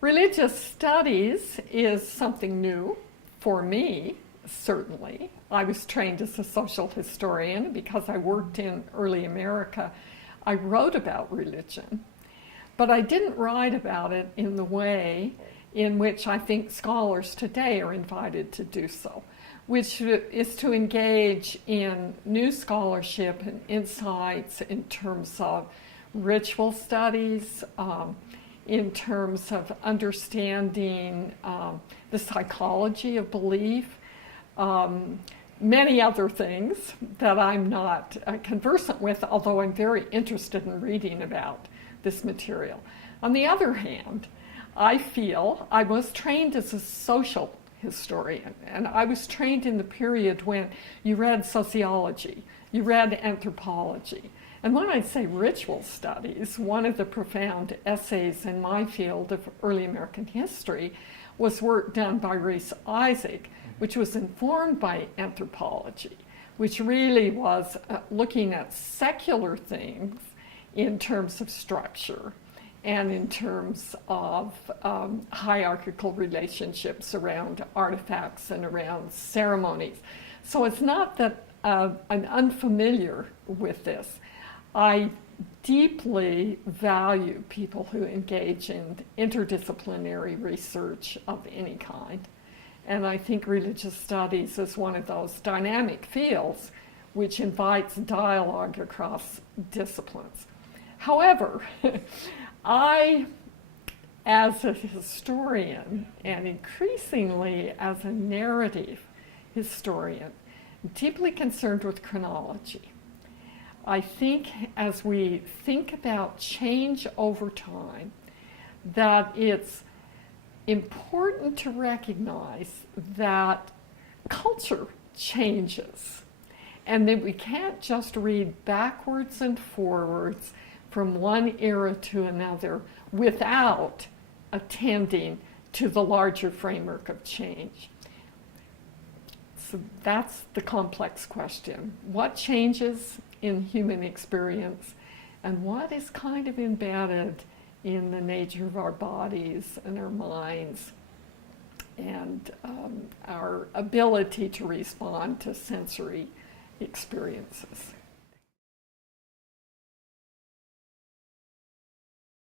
Religious studies is something new for me, certainly. I was trained as a social historian because I worked in early America. I wrote about religion, but I didn't write about it in the way in which I think scholars today are invited to do so, which is to engage in new scholarship and insights in terms of ritual studies, in terms of understanding the psychology of belief, many other things that I'm not conversant with, although I'm very interested in reading about this material. On the other hand, I feel I was trained as a social historian, and I was trained in the period when you read sociology, you read anthropology. And when I say ritual studies, one of the profound essays in my field of early American history was work done by Rhys Isaac, which was informed by anthropology, which really was looking at secular things in terms of structure and in terms of hierarchical relationships around artifacts and around ceremonies. So it's not that I'm unfamiliar with this. I deeply value people who engage in interdisciplinary research of any kind. And I think religious studies is one of those dynamic fields which invites dialogue across disciplines. However, I, as a historian, and increasingly as a narrative historian, am deeply concerned with chronology. I think as we think about change over time, that it's important to recognize that culture changes and that we can't just read backwards and forwards from one era to another without attending to the larger framework of change. So that's the complex question. What changes in human experience, and what is kind of embedded in the nature of our bodies and our minds and our ability to respond to sensory experiences?